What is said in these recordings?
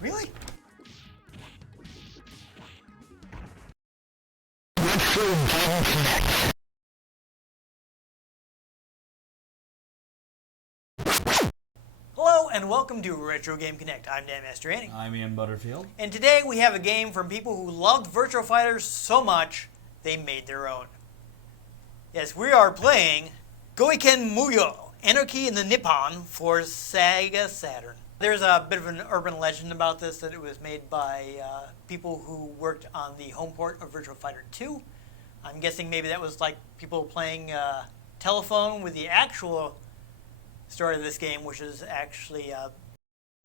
Really? Hello and welcome to Retro Game Connect. I'm Dan Mastriani. I'm Butterfield. And today we have a game from people who loved Virtua Fighter so much they made their own. Yes, we are playing Goiken Muyou, Anarchy in the Nippon for Sega Saturn. There's a bit of an urban legend about this, that it was made by people who worked on the home port of Virtua Fighter 2. I'm guessing maybe that was like people playing telephone, with the actual story of this game, which is actually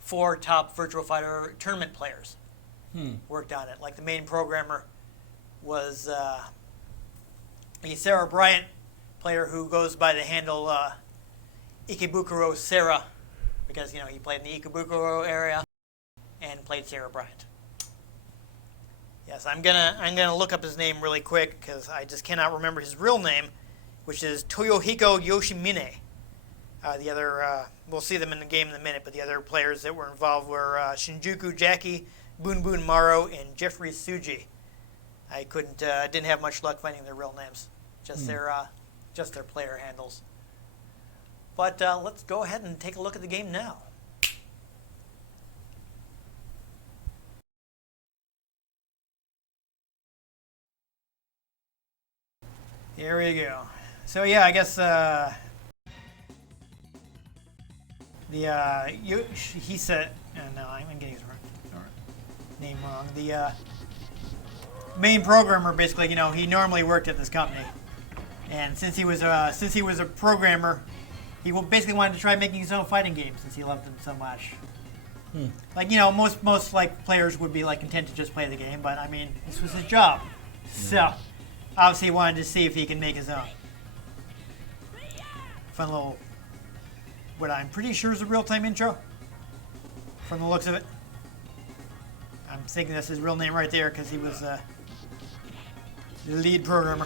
4 top Virtua Fighter tournament players worked on it. Like the main programmer was a Sarah Bryant player who goes by the handle Ikebukuro Sarah, because he played in the Ikebukuro area and played Sarah Bryant. Yes, I'm gonna look up his name really quick because I just cannot remember his real name, which is Toyohiko Yoshimine. The other, we'll see them in the game in a minute, but the other players that were involved were Shinjuku Jackie, Boon Boon Maro, and Jeffrey Suji. I didn't have much luck finding their real names, just their player handles. But let's go ahead and take a look at the game now. Here we go. So yeah, I guess he said, no, I'm getting his name wrong. The main programmer, basically, he normally worked at this company, and since he was a programmer, he basically wanted to try making his own fighting games since he loved them so much. Like most like players would be like content to just play the game, but I mean this was his job, so obviously he wanted to see if he can make his own. Fun little, what I'm pretty sure is a real-time intro, from the looks of it. I'm thinking that's his real name right there because he was the lead programmer.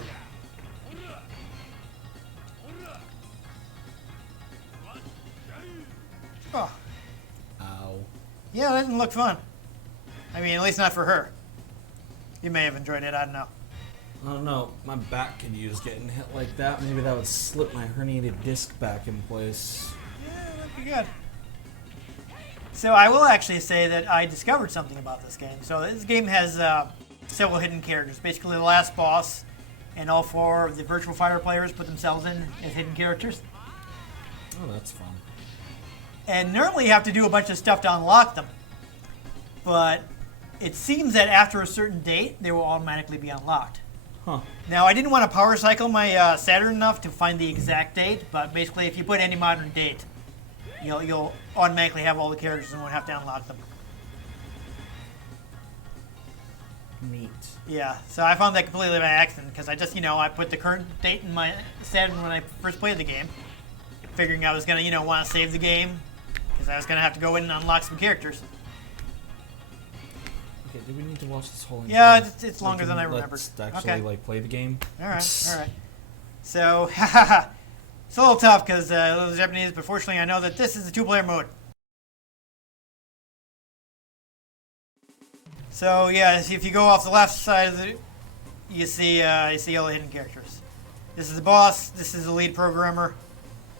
Oh. Ow. Yeah, that didn't look fun. I mean, at least not for her. You may have enjoyed it, I don't know. I don't know. My back could use getting hit like that. Maybe that would slip my herniated disc back in place. Yeah, that'd be good. So I will actually say that I discovered something about this game. So this game has several hidden characters. Basically, the last boss and all 4 of the Virtua Fighter players put themselves in as hidden characters. Oh, that's fun. And normally you have to do a bunch of stuff to unlock them. But it seems that after a certain date, they will automatically be unlocked. Huh. Now, I didn't want to power cycle my Saturn enough to find the exact date, but basically if you put any modern date, you'll automatically have all the characters and won't have to unlock them. Neat. Yeah, so I found that completely by accident because I just, I put the current date in my Saturn when I first played the game, figuring I was going to, want to save the game because I was going to have to go in and unlock some characters. Okay, do we need to watch this whole? Yeah, it's longer than I remembered. Let's actually play the game. All right. So, it's a little tough because those Japanese, but fortunately I know that this is the 2-player mode. So yeah, if you go off the left side of the, you see all the hidden characters. This is the boss. This is the lead programmer,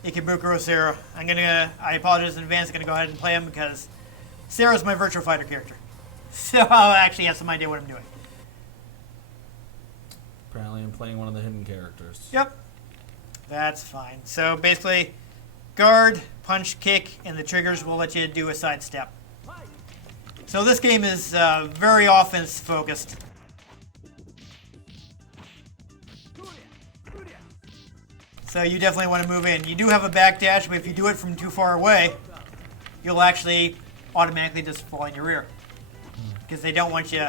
Ikebukuro Sarah. I apologize in advance. I'm gonna go ahead and play him because Sarah's my Virtua Fighter character. So I'll actually have some idea what I'm doing. Apparently I'm playing one of the hidden characters. Yep. That's fine. So basically, guard, punch, kick, and the triggers will let you do a sidestep. So this game is very offense focused. So you definitely want to move in. You do have a backdash, but if you do it from too far away, you'll actually automatically just fall in your rear. Because they don't want you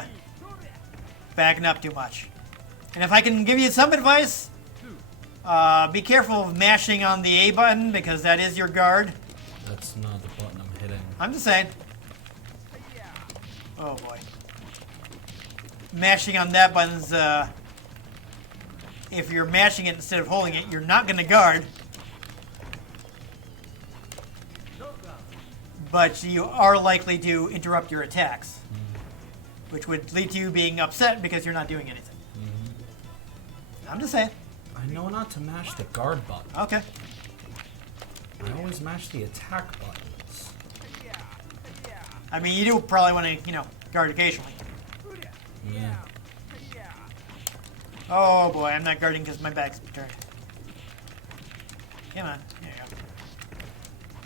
backing up too much. And if I can give you some advice, be careful of mashing on the A button because that is your guard. That's not the button I'm hitting. I'm just saying. Oh boy. Mashing on that button's, if you're mashing it instead of holding it, you're not going to guard. but you are likely to interrupt your attacks, which would lead to you being upset because you're not doing anything. I'm just saying. I know not to mash the guard button. Okay. I always mash the attack buttons. I mean, you do probably want to, guard occasionally. Yeah. Oh boy, I'm not guarding because my back's turned. Come on. There you go.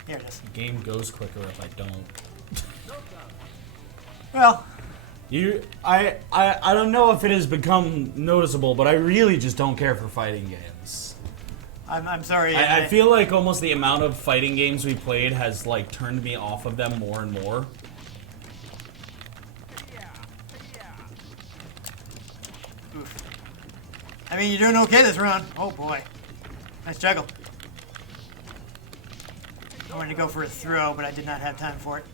There it is. The game goes quicker if I don't. Well, I don't know if it has become noticeable, but I really just don't care for fighting games. I'm sorry. I feel like almost the amount of fighting games we played has like turned me off of them more and more. Oof. I mean, you're doing okay this round. Oh boy. Nice juggle. I wanted to go for a throw, but I did not have time for it.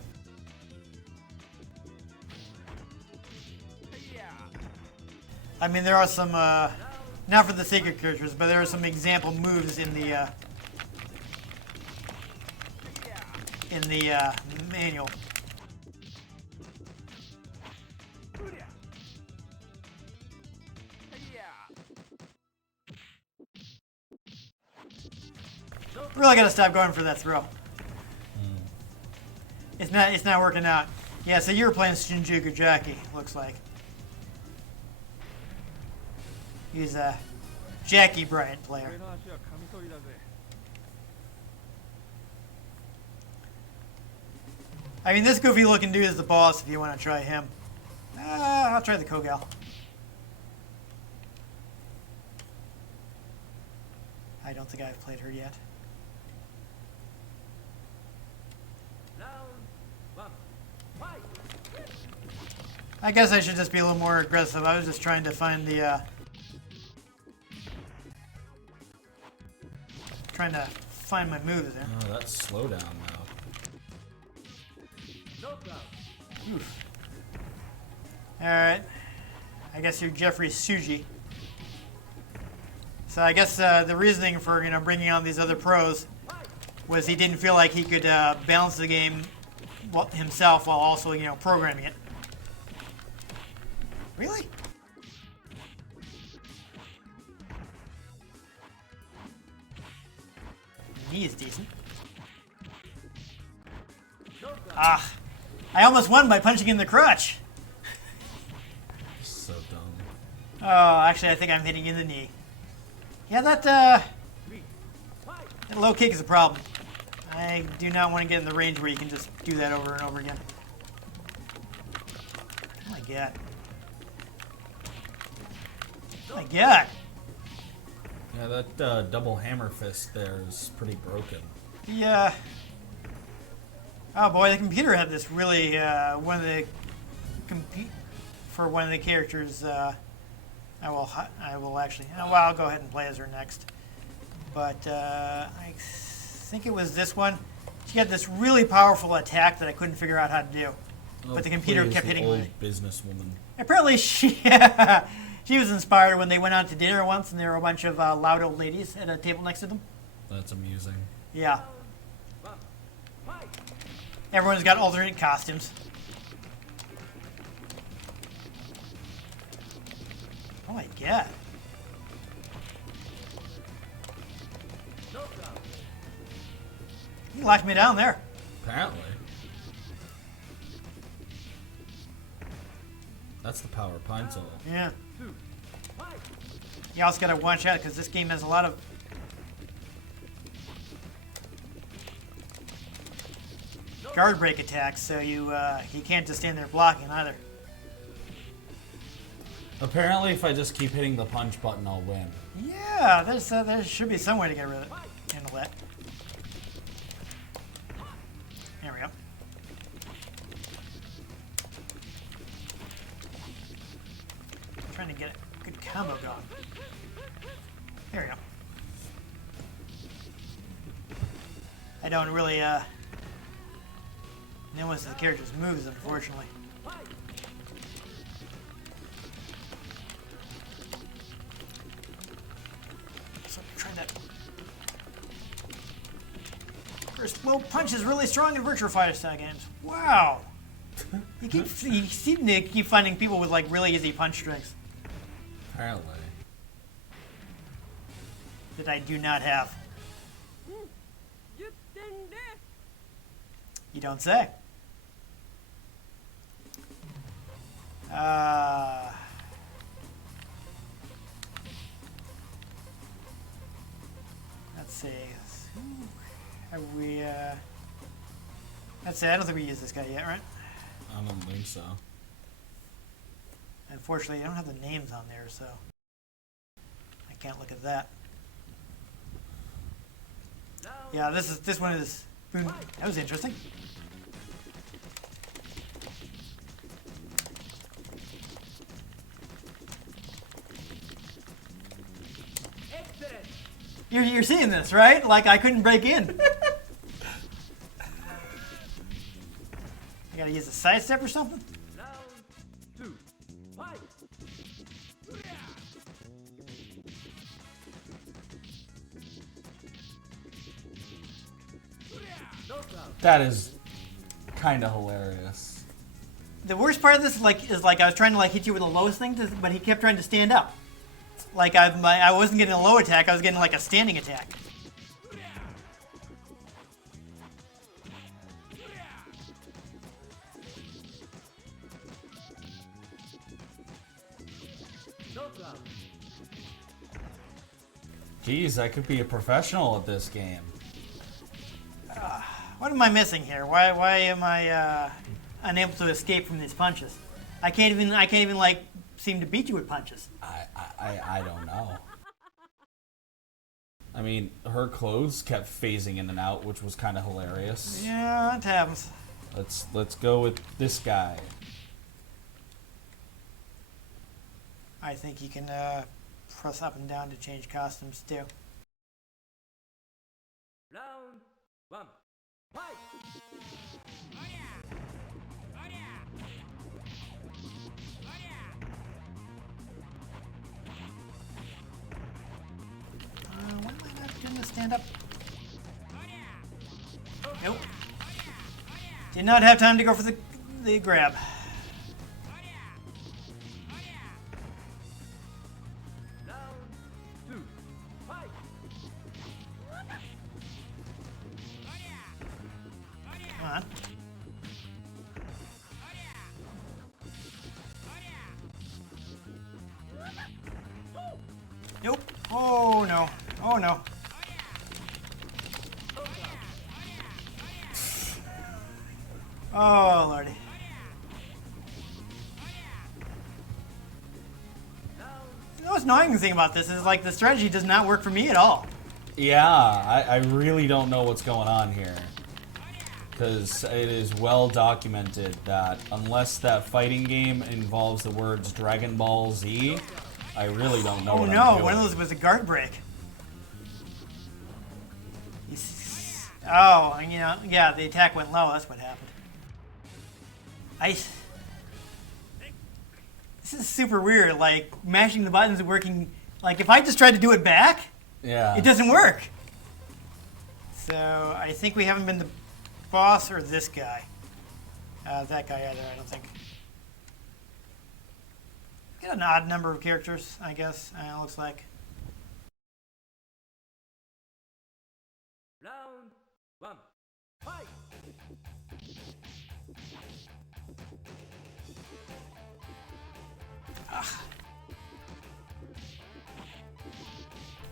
I mean, there are some, not for the Sega characters, but there are some example moves in the manual. Really gotta stop going for that throw. It's not working out. Yeah, so you were playing Shinjuku Jackie, looks like. He's a Jackie Bryant player. I mean, this goofy looking dude is the boss if you want to try him. I'll try the Kogal. I don't think I've played her yet. I guess I should just be a little more aggressive. I was just trying to find the, trying to find my moves there. Oh, that's slow down now. Oof. Alright. I guess you're Jeffrey Suji. So I guess the reasoning for, bringing on these other pros was he didn't feel like he could balance the game himself while also, programming it. Really? He is decent. Ah, I almost won by punching in the crotch. So dumb. Oh, actually, I think I'm hitting in the knee. Yeah, that low kick is a problem. I do not want to get in the range where you can just do that over and over again. Oh my god. Oh my god. Yeah, that double hammer fist there is pretty broken. Yeah. Oh boy, the computer had this really one of the one of the characters. I will actually. Well, I'll go ahead and play as her next. But I think it was this one. She had this really powerful attack that I couldn't figure out how to do. Oh, but the computer kept hitting me. Old businesswoman. Apparently, she was inspired when they went out to dinner once, and there were a bunch of loud old ladies at a table next to them. That's amusing. Yeah. Everyone's got alternate costumes. Oh my god. You locked me down there. Apparently. That's the power of Pine Solo. Yeah. You also gotta watch out because this game has a lot of guard break attacks, so you can't just stand there blocking either. Apparently, if I just keep hitting the punch button, I'll win. Yeah, there should be some way to get rid of it. Handle that. There we go. Trying to get a good combo going. There we go. I don't really know what's the character's moves, unfortunately. So try that. First low punch is really strong in Virtua Fighter style games. Wow. You seem to keep finding people with like really easy punch strikes. Apparently. That I do not have. You don't say. Let's see. Are we, let's see, I don't think we used this guy yet, right? I don't think so. Unfortunately, I don't have the names on there, so I can't look at that. Yeah, this one is. That was interesting. You're seeing this, right? Like I couldn't break in. I gotta use a sidestep or something? Round 2, fight! That is kind of hilarious. The worst part of this is like I was trying to like hit you with the lowest thing, but he kept trying to stand up. Like I wasn't getting a low attack, I was getting like a standing attack. Jeez, I could be a professional at this game. What am I missing here? Why am I unable to escape from these punches? I can't even like seem to beat you with punches. I don't know. I mean, her clothes kept phasing in and out, which was kind of hilarious. Yeah, that happens. Let's go with this guy. I think you can press up and down to change costumes too. Round 1, fight! Why am I not doing the stand up? Nope. Did not have time to go for the grab. Round 2, fight! Come on. Nope. Oh no. Oh no. Oh lordy. The most annoying thing about this is like the strategy does not work for me at all. Yeah, I really don't know what's going on here. Because it is well documented that unless that fighting game involves the words Dragon Ball Z, I really don't know Oh what I'm no, doing. one of those was a guard break. Oh, you know, yeah, the attack went low, that's what happened. This is super weird, like mashing the buttons and working, like if I just tried to do it back, Yeah. it doesn't work. So I think we haven't been the boss or this guy. That guy either, I don't think. Get an odd number of characters, I guess, it looks like. Round 1, fight!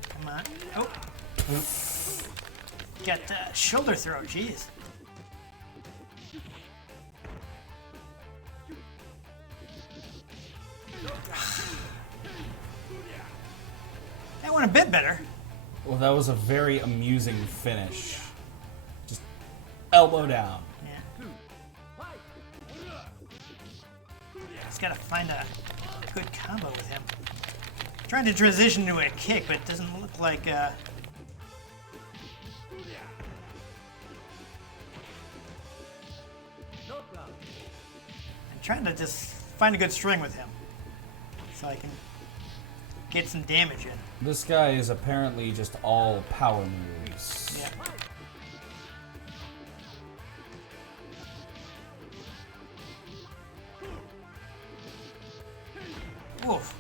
Come on. Oh. Got shoulder throw, jeez. That went a bit better. Well, that was a very amusing finish. Just elbow down. Yeah. Just gotta find a good combo with him. Trying to transition to a kick, but it doesn't look like. I'm trying to just find a good string with him, so I can get some damage in. This guy is apparently just all power moves. Yeah. Oof.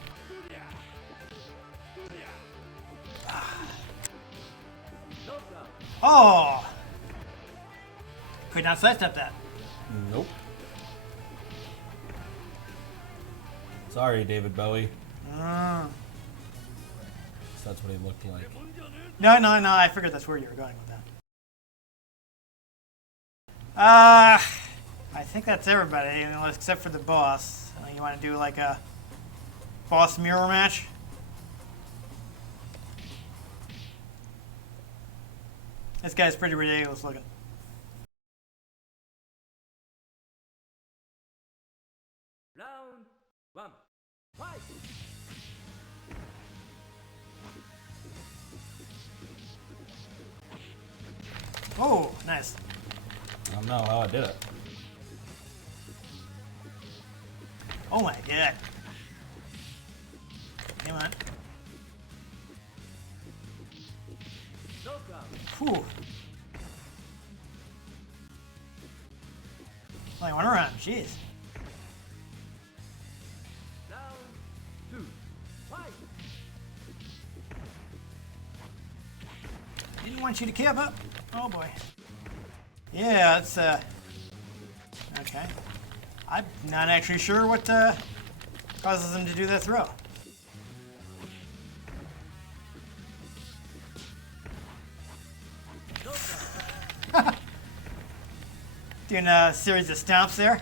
Knockout. Oh! Could not sidestep that. Nope. Sorry, David Bowie. So that's what he looked like. No, I figured that's where you were going with that. I think that's everybody, you know, except for the boss. You want to do like a boss mirror match? This guy's pretty ridiculous looking. Round 1. Fight! Oh, nice. I don't know how I did it. Oh my god. Come on. Knockout. Whew. Only one around, jeez. Round 2. Fight! Didn't want you to give up. Oh boy. Yeah, it's okay. I'm not actually sure what causes him to do that throw. Doing a series of stomps there.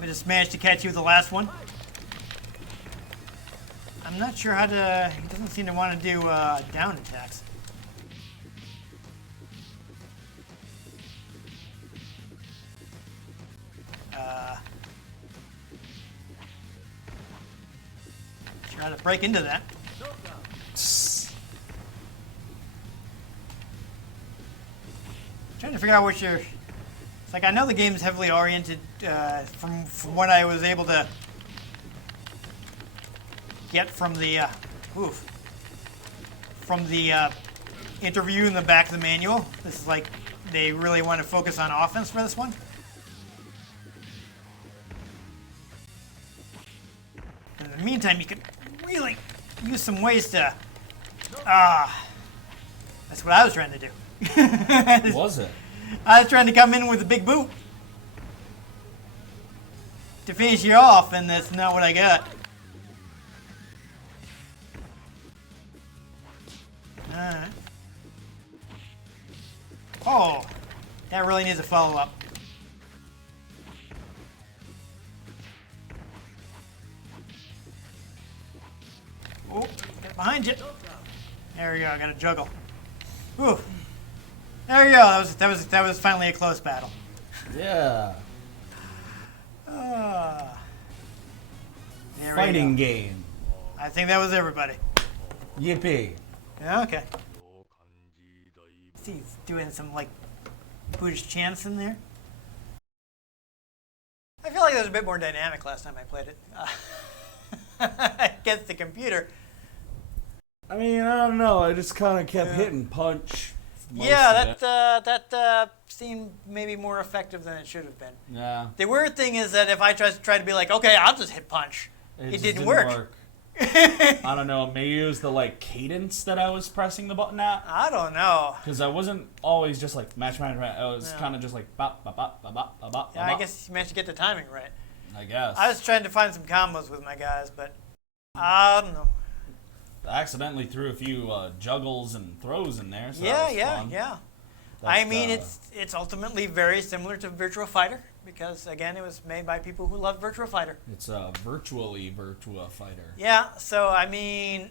I just managed to catch you with the last one. I'm not sure how to. He doesn't seem to want to do down attacks. Try to break into that. Trying to figure out what you're. It's like I know the game is heavily oriented from what I was able to get from the interview in the back of the manual. This is like they really want to focus on offense for this one. In the meantime, you can really use some ways to. That's what I was trying to do. Was it? I was trying to come in with a big boot to finish you off, and that's not what I got. Alright. Oh, that really needs a follow-up. Oh, get behind you. There we go. I got to juggle. Whew. There we go. That was finally a close battle. Yeah. There we Fighting go. game. I think that was everybody. Yippee. Yeah, okay. See, he's doing some like Buddhist chants in there. I feel like it was a bit more dynamic last time I played it against the computer. I mean, I don't know. I just kind of kept hitting punch. Yeah, that seemed maybe more effective than it should have been. Yeah. The weird thing is that if I tried to be like, okay, I'll just hit punch, it just didn't work. I don't know. Maybe it was the like cadence that I was pressing the button at. I don't know. Because I wasn't always just like match. I was kind of just like bop, bop, bop, bop, bop, bop, bop. Yeah, I guess you managed to get the timing right. I guess. I was trying to find some combos with my guys, but I don't know. I accidentally threw a few juggles and throws in there. So Yeah. that was fun. I mean, it's ultimately very similar to Virtua Fighter because, again, it was made by people who love Virtua Fighter. It's virtually Virtua Fighter. Yeah, so, I mean,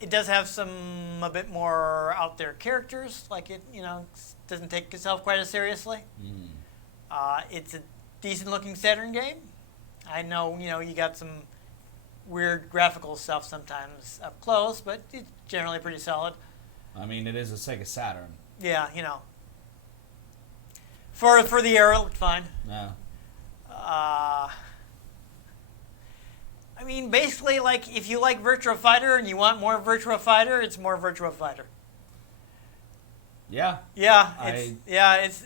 it does have a bit more out there characters. Like, it, doesn't take itself quite as seriously. It's a decent-looking Saturn game. I know, you got some weird graphical stuff sometimes up close, but it's generally pretty solid. I mean, it is a Sega Saturn. Yeah, For the era, it looked fine. Yeah. I mean, basically, like, if you like Virtua Fighter and you want more Virtua Fighter, it's more Virtua Fighter. Yeah. Yeah, I-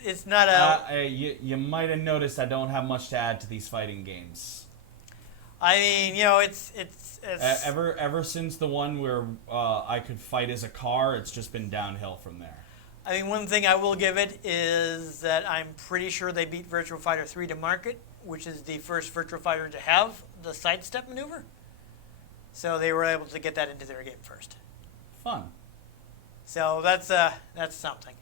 it's not a. You might have noticed I don't have much to add to these fighting games. I mean, it's Ever since the one where I could fight as a car, it's just been downhill from there. I mean, one thing I will give it is that I'm pretty sure they beat Virtua Fighter 3 to market, which is the first Virtua Fighter to have the sidestep maneuver. So they were able to get that into their game first. Fun. So that's something.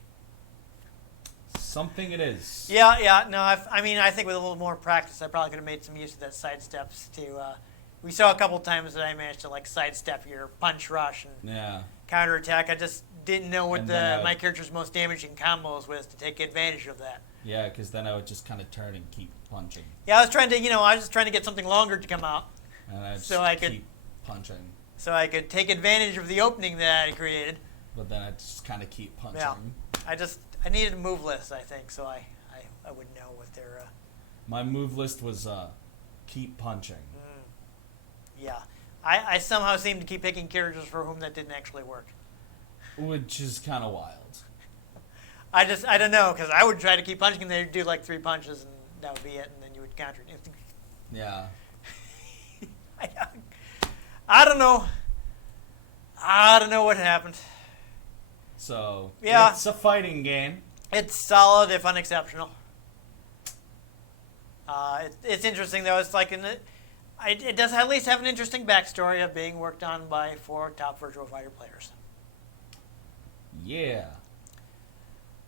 Something it is. Yeah. No, I mean, I think with a little more practice, I probably could have made some use of that sidesteps to. We saw a couple times that I managed to like sidestep your punch rush and Yeah. counterattack. I just didn't know what And then my character's most damaging combos was to take advantage of that. Yeah, because then I would just kind of turn and keep punching. Yeah, I was trying to get something longer to come out, And I just So I could- keep punching. so I could take advantage of the opening that I created. But then I just kind of keep punching. Yeah. I needed a move list, I think, so I would know what their. My move list was keep punching. Yeah, I somehow seem to keep picking characters for whom that didn't actually work. Which is kind of wild. I don't know, because I would try to keep punching and they'd do like 3 punches and that would be it, and then you would counter it. Yeah. I don't know. I don't know what happened. So, Yeah. it's a fighting game. It's solid, if unexceptional. It's interesting though. It's like it does at least have an interesting backstory of being worked on by 4 top Virtua Fighter players. Yeah.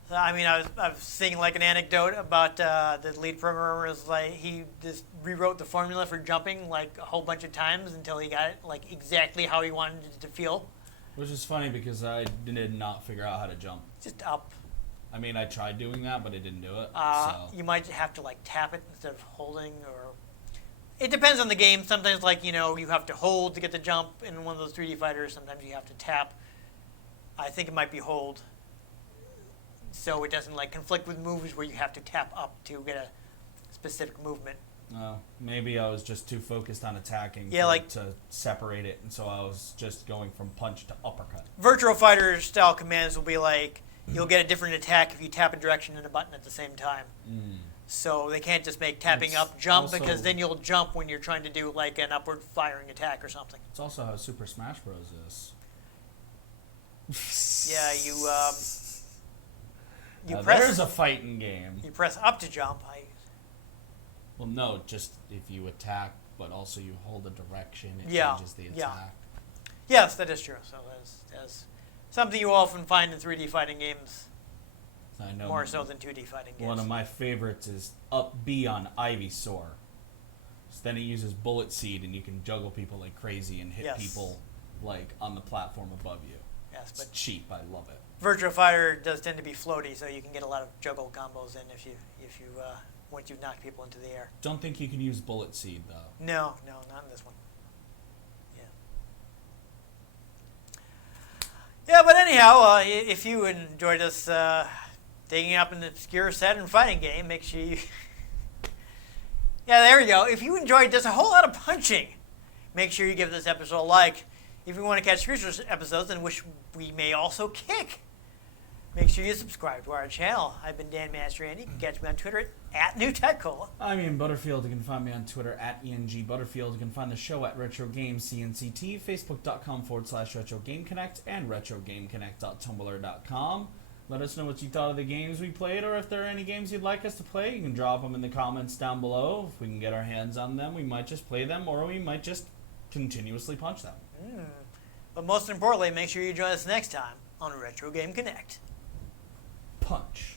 So, I mean, I was seeing like an anecdote about the lead programmer was like he just rewrote the formula for jumping like a whole bunch of times until he got it like exactly how he wanted it to feel. Which is funny because I did not figure out how to jump. Just up. I mean, I tried doing that, but it didn't do it. You might have to like tap it instead of holding, or it depends on the game. Sometimes like you have to hold to get the jump in one of those 3D fighters. Sometimes you have to tap. I think it might be hold, so it doesn't like conflict with moves where you have to tap up to get a specific movement. No, maybe I was just too focused on attacking to separate it, and so I was just going from punch to uppercut. Virtual Fighter style commands will be like you'll get a different attack if you tap a direction and a button at the same time. So they can't just make tapping It's up jump also- because then you'll jump when you're trying to do like an upward firing attack or something. It's also how Super Smash Bros. Is. Yeah, you Now, press there's a fighting game. you press up to jump. Well, no, just if you attack, but also you hold a direction, it Yeah, changes the attack. yeah. Yes, that is true. So that's something you often find in 3D fighting games, I know more so than 2D fighting games. one of my favorites is up B on Ivysaur. So then it uses Bullet Seed, and you can juggle people like crazy and hit Yes. people like on the platform above you. Yes, It's but cheap. I love it. Virtua Fighter does tend to be floaty, so you can get a lot of juggle combos in if you once you've knocked people into the air. Don't think you can use Bullet Seed though. No, not in this one. Yeah. Yeah, but anyhow, if you enjoyed us digging up an obscure Saturn fighting game, make sure you. Yeah, there we go. If you enjoyed just a whole lot of punching, make sure you give this episode a like. If you want to catch future episodes in which we may also kick, make sure you subscribe to our channel. I've been Dan Mastriani. You can catch me on Twitter at NewTechCola. I'm Ian Butterfield. You can find me on Twitter at ENG Butterfield. You can find the show at Retro Games CNCT, Facebook.com/RetroGameConnect, and RetroGameConnect.tumblr.com. Let us know what you thought of the games we played, or if there are any games you'd like us to play. You can drop them in the comments down below. If we can get our hands on them, we might just play them, or we might just continuously punch them. But most importantly, make sure you join us next time on Retro Game Connect. Punch.